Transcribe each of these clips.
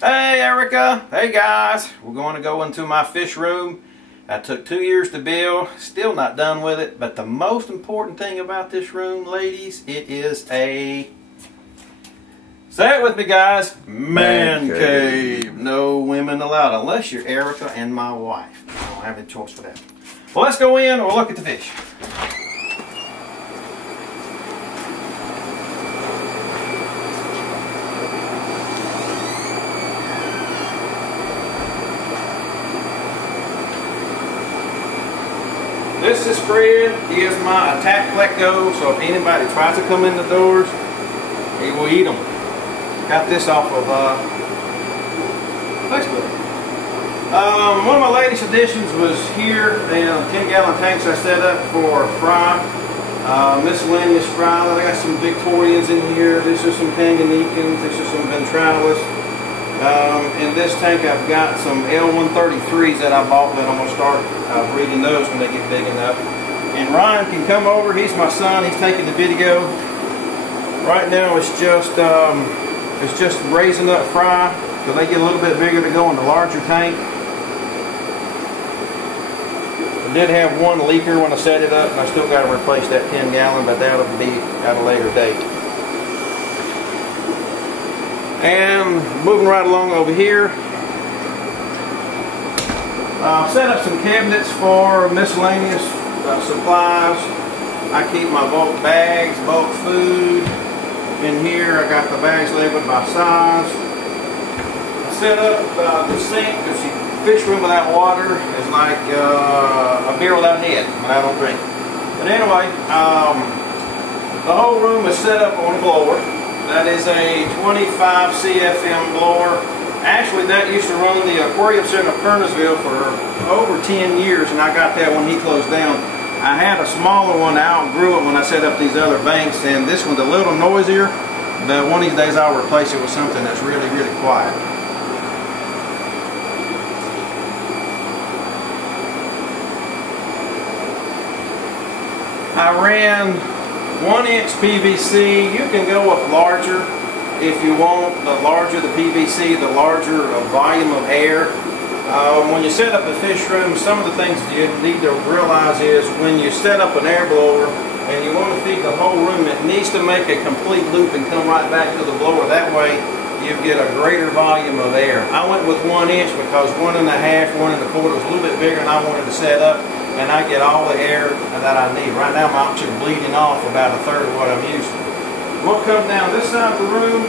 Hey Erica, hey guys, we're going to go into my fish room. I took 2 years to build, still not done with it, but the most important thing about this room, ladies, it is a, say it with me guys, man cave. No women allowed unless you're Erica and my wife. I don't have any choice for that. Well, let's go in and we'll look at the fish. This is Fred. He is my Untitled Plecos, so if anybody tries to come in the doors, he will eat them. Got this off of Facebook. One of my latest additions was here. The 10-gallon tanks I set up for fry, miscellaneous fry. I got some Victorians in here. This is some Tanganyikans. This is some ventriloquist. In this tank I've got some L133s that I bought that I'm going to start breeding those when they get big enough. And Ryan can come over. He's my son. He's taking the video. Right now it's just raising up fry so they get a little bit bigger to go in the larger tank. I did have one leaker when I set it up, and I still got to replace that 10-gallon, but that'll be at a later date. And moving right along over here, set up some cabinets for miscellaneous supplies. I keep my bulk bags, bulk food in here. I got the bags labeled by size. I set up the sink because fish room without water is like a beer without head when I don't drink. But anyway, the whole room is set up on a blower. That is a 25 CFM blower. Actually, that used to run the aquarium center of Kernersville for over 10 years, and I got that when he closed down. I had a smaller one. I outgrew it when I set up these other banks, and this one's a little noisier, but one of these days I'll replace it with something that's really, really quiet. I ran 1-inch PVC. You can go with larger if you want. The larger the PVC, the larger volume of air. When you set up a fish room, some of the things you need to realize is when you set up an air blower and you want to feed the whole room, it needs to make a complete loop and come right back to the blower. That way you get a greater volume of air. I went with 1 inch because 1 1/2, 1 1/4 was a little bit bigger than I wanted to set up, and I get all the air that I need. Right now my oxygen bleeding off about 1/3 of what I'm used to. We'll come down this side of the room.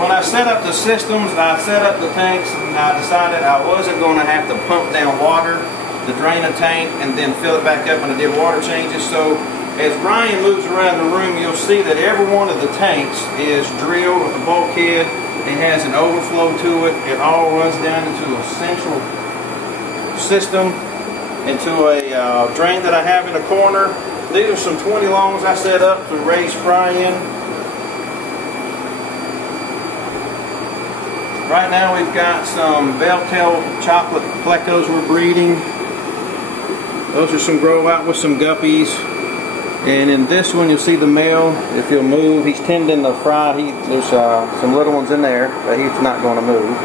When I set up the systems, I set up the tanks, and I decided I wasn't going to have to pump down water to drain a tank and then fill it back up when I did water changes. So as Brian moves around the room, you'll see that every one of the tanks is drilled with a bulkhead. It has an overflow to it. It all runs down into a central system, into a drain that I have in the corner. These are some 20 longs I set up to raise fry in. Right now we've got some bell-tailed chocolate plecos we're breeding. Those are some grow out with some guppies. And in this one you'll see the male, if he'll move, he's tending the fry. There's some little ones in there, but he's not going to move.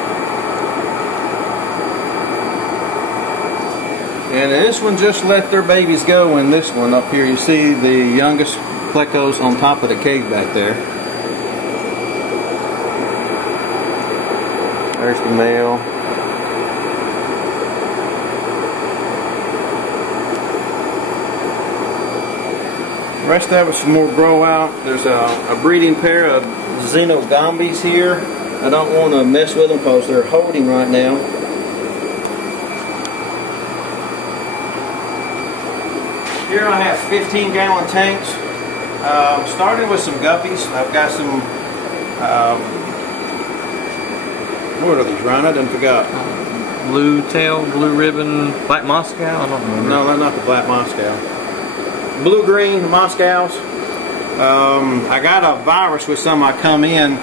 And this one just let their babies go. In this one up here you see the youngest plecos on top of the cage back there. There's the male. The rest of it is some more grow out. There's a breeding pair of Guppies here. I don't want to mess with them because they're holding right now. Here I have 15-gallon tanks. Starting with some Guppies. I've got some, what are these, Ryan? I done forgot. Blue tail, blue ribbon, black Moscow? I don't remember. No, not the black Moscow. Blue-green Moscows. I got a virus with some I come in.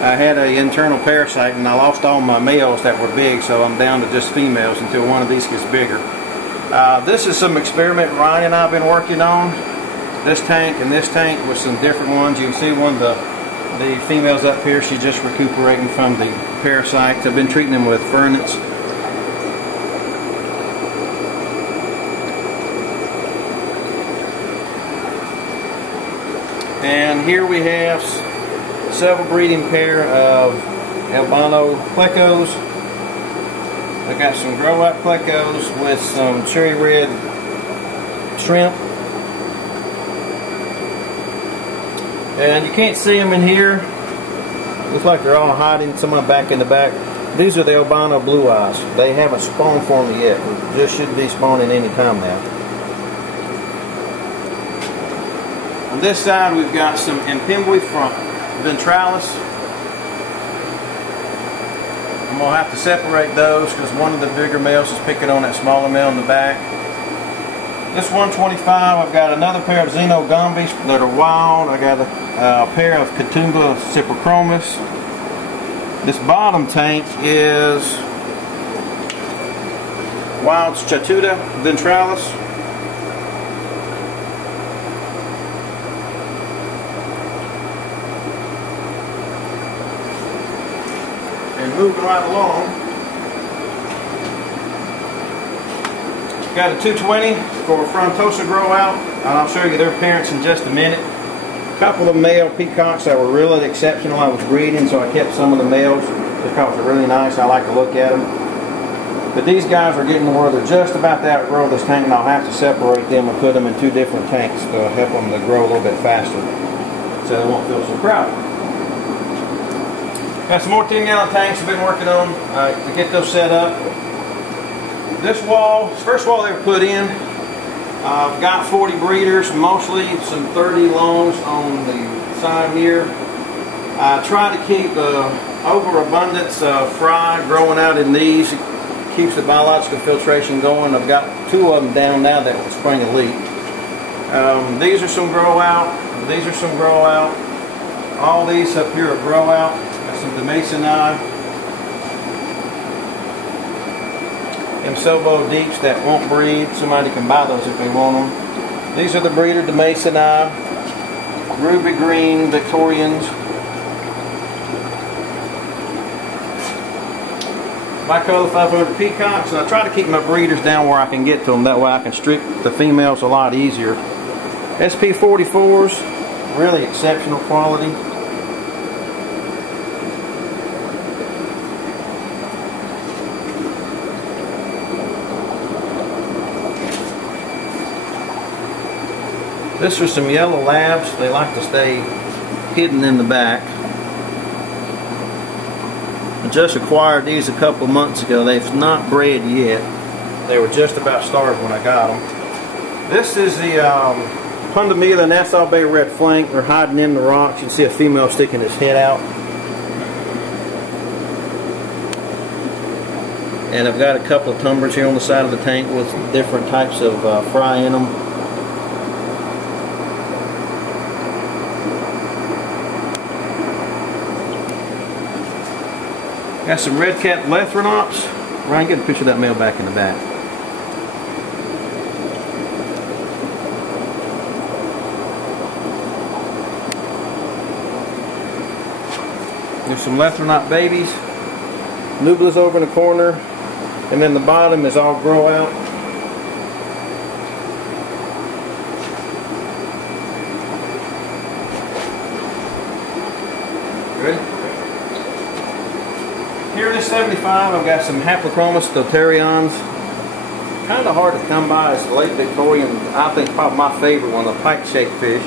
I had an internal parasite and I lost all my males that were big, so I'm down to just females until one of these gets bigger. This is some experiment Ryan and I have been working on. This tank and this tank with some different ones. You can see one of the The female's up here. She's just recuperating from the parasites. I've been treating them with fernets. And here we have several breeding pair of Pavano Plecos. I got some grow out Plecos with some cherry red shrimp. And you can't see them in here. Looks like they're all hiding somewhere back in the back. These are the albino blue eyes. They haven't spawned for me yet. We just should be spawning any time now. On this side we've got some Impimbi from ventralis. I'm going to have to separate those because one of the bigger males is picking on that smaller male in the back. This 125, I've got another pair of Xeno Guppies that are wild. I got a pair of Catumba ciprichromis. This bottom tank is wild Chatuda ventralis. And moving right along, got a 220 for Frontosa grow out, and I'll show you their parents in just a minute. A couple of male peacocks that were really exceptional. I was breeding, so I kept some of the males because they're really nice. I like to look at them. But these guys are getting to where they're just about to outgrow this tank, and I'll have to separate them and put them in two different tanks to help them to grow a little bit faster so they won't feel so crowded. Got some more 10-gallon tanks I've been working on to get those set up. This wall, first wall they were put in, I've got 40 breeders, mostly some 30 longs on the side here. I try to keep overabundance of fry growing out in these. It keeps the biological filtration going. I've got two of them down now that will spring a leak. These are some grow out. These are some grow out. All these up here are grow out. Got some Demasoni. Them Sobo Deeps that won't breed. Somebody can buy those if they want them. These are the breeder Demasoni, Ruby Green Victorians. My color 500 Peacocks, and I try to keep my breeders down where I can get to them. That way I can strip the females a lot easier. SP44s, really exceptional quality. This are some yellow labs. They like to stay hidden in the back. I just acquired these a couple months ago. They've not bred yet. They were just about started when I got them. This is the Pundamila Nassau Bay Red Flank. They're hiding in the rocks. You can see a female sticking his head out. And I've got a couple of tumblers here on the side of the tank with different types of fry in them. Got some red cap Lethrinops. Ryan, get a picture of that male back in the back. There's some Lethrinops babies. Nubla's over in the corner. And then the bottom is all grow out. Ready? Here in this 75, I've got some Haplochromis Doterions. Kind of hard to come by. It's late Victorian. I think probably my favorite one, the pike-shaped fish.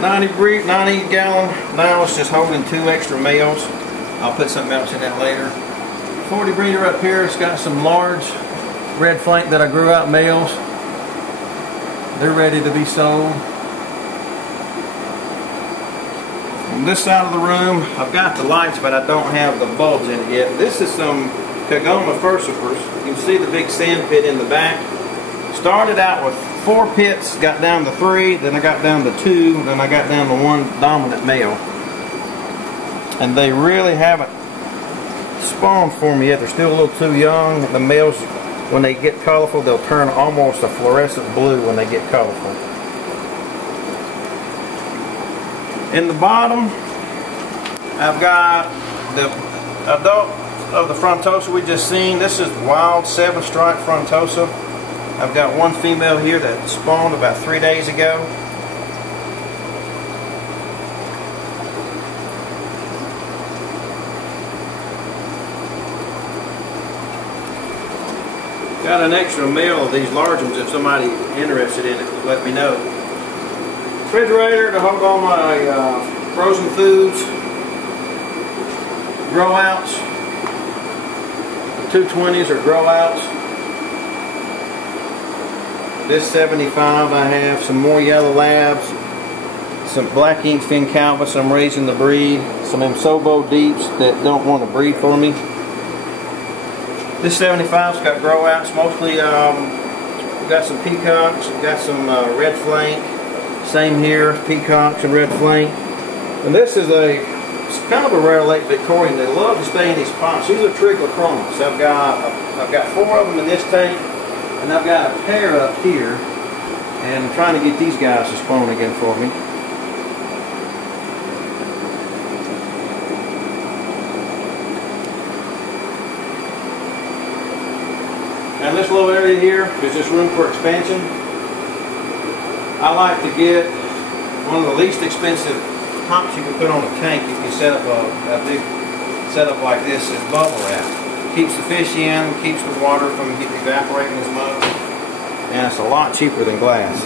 $90 gallon. Now it's just holding 2 extra males. I'll put something else in that later. 40 breeder up here. It's got some large red flank that I grew out males. They're ready to be sold. On this side of the room, I've got the lights, but I don't have the bulbs in it yet. This is some Kagoma furcifers. You can see the big sand pit in the back. Started out with 4 pits, got down to 3, then I got down to 2, then I got down to 1 dominant male. And they really haven't spawned for me yet. They're still a little too young. The males when they get colorful, they'll turn almost a fluorescent blue when they get colorful. In the bottom, I've got the adult of the frontosa we just seen. This is wild 7-stripe frontosa. I've got one female here that spawned about 3 days ago. Got an extra male of these large ones if somebody's interested in it, let me know. Refrigerator to hold all my frozen foods, grow outs. The 220s are grow outs. This 75 I have some more yellow labs, some black ink fin calvus I'm raising to breed, some Imsobo deeps that don't want to breed for me. This 75's got grow outs, mostly got some peacocks, got some red flank. Same here, peacocks and red flank. And this is it's kind of a rare Lake Victorian. They love to stay in these pots. These are trichlochromas. I've got 4 of them in this tank, and I've got a pair up here. And I'm trying to get these guys to spawn again for me. And this little area here is just room for expansion. I like to get one of the least expensive pumps you can put on a tank if you set up a big setup like this is bubble wrap. Keeps the fish in, keeps the water from evaporating as much, and it's a lot cheaper than glass.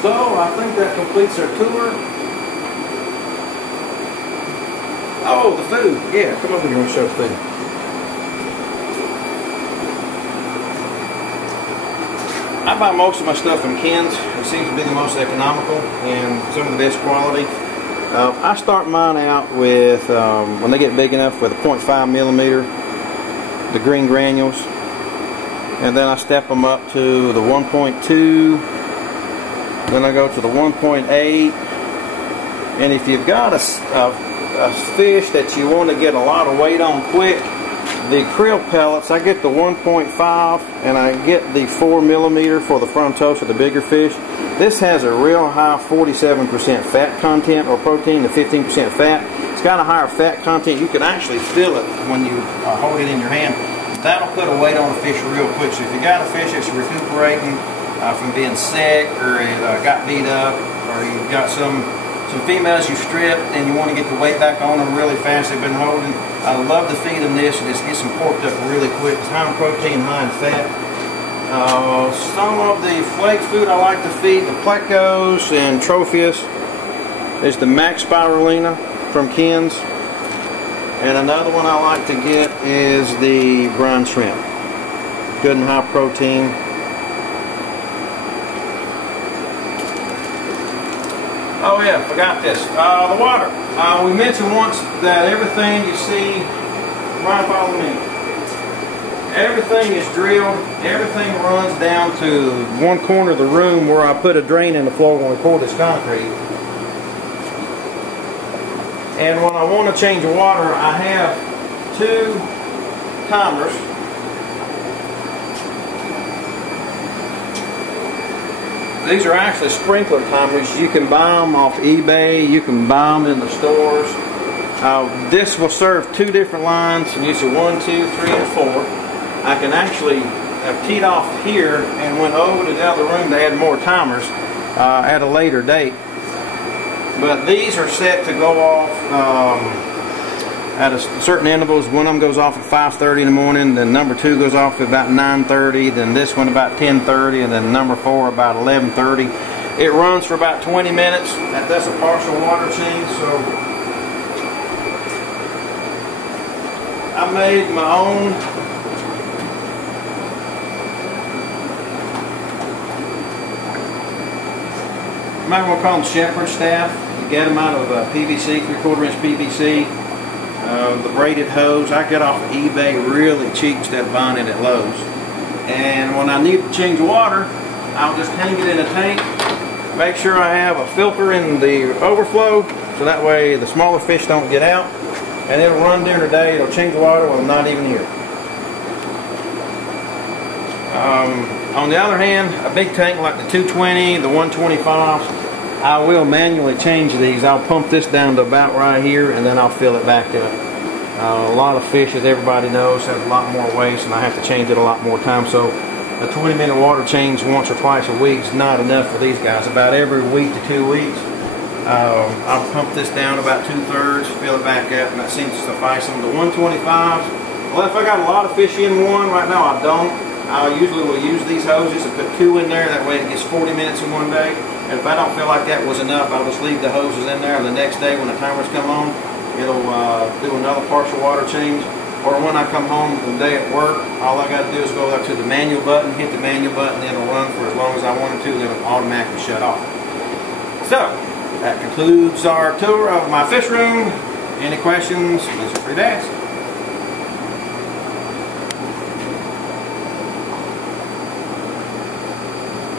So I think that completes our tour. Oh, the food. Yeah, come over here and show the food. I buy most of my stuff from Ken's. It seems to be the most economical and some of the best quality. I start mine out with, when they get big enough, with a 0.5 millimeter, the green granules. And then I step them up to the 1.2. Then I go to the 1.8. And if you've got a fish that you want to get a lot of weight on quick, the krill pellets, I get the 1.5 and I get the 4 millimeter for the frontosa, the bigger fish. This has a real high 47% fat content or protein to 15% fat. It's got a higher fat content. You can actually feel it when you hold it in your hand. That'll put a weight on the fish real quick. So if you got a fish that's recuperating from being sick, or it got beat up, or you've got some females you stripped and you want to get the weight back on them really fast, they've been holding, I love to feed them this, and just gets them porked up really quick. It's high in protein, high in fat. Some of the flake food I like to feed, the Plecos and Tropheus, is the Max Spirulina from Ken's. And another one I like to get is the brine shrimp. Good and high protein. Oh yeah, forgot this. The water. We mentioned once that everything you see, Brian, follow me. Everything is drilled. Everything runs down to one corner of the room where I put a drain in the floor when we pour this concrete. And when I want to change the water, I have 2 timers. These are actually sprinkler timers. You can buy them off eBay. You can buy them in the stores. This will serve 2 different lines. You see 1, 2, 3, and 4. I can actually have teed off here and went over to the other room to add more timers at a later date. But these are set to go off at certain intervals. One of them goes off at 5:30 in the morning, then number 2 goes off at about 9:30, then this one about 10:30, and then number 4 about 11:30. It runs for about 20 minutes. That's a partial water change, so I made my own you might want to call them shepherd staff. You get them out of PVC, 3/4 inch PVC. The braided hose I get off of eBay really cheap instead of buying it at Lowe's. And when I need to change water, I'll just hang it in a tank. Make sure I have a filter in the overflow so that way the smaller fish don't get out, and it'll run during the day. It'll change the water when I'm not even here. On the other hand, a big tank like the 220, the 125, I will manually change these. I'll pump this down to about right here, and then I'll fill it back up. A lot of fish, as everybody knows, have a lot more waste, and I have to change it a lot more time. So a 20-minute water change once or twice a week is not enough for these guys. About every week to 2 weeks, I'll pump this down about 2/3, fill it back up, and that seems to suffice them. The 125s, well, if I got a lot of fish in one, right now I don't. I usually will use these hoses and put 2 in there. That way it gets 40 minutes in one day. And if I don't feel like that was enough, I'll just leave the hoses in there. And the next day when the timers come on, it'll do another partial water change. Or when I come home the day at work, all I got to do is go up to the manual button, hit the manual button, and it'll run for as long as I want it to, then it'll automatically shut off. So, that concludes our tour of my fish room. Any questions, please feel free to ask.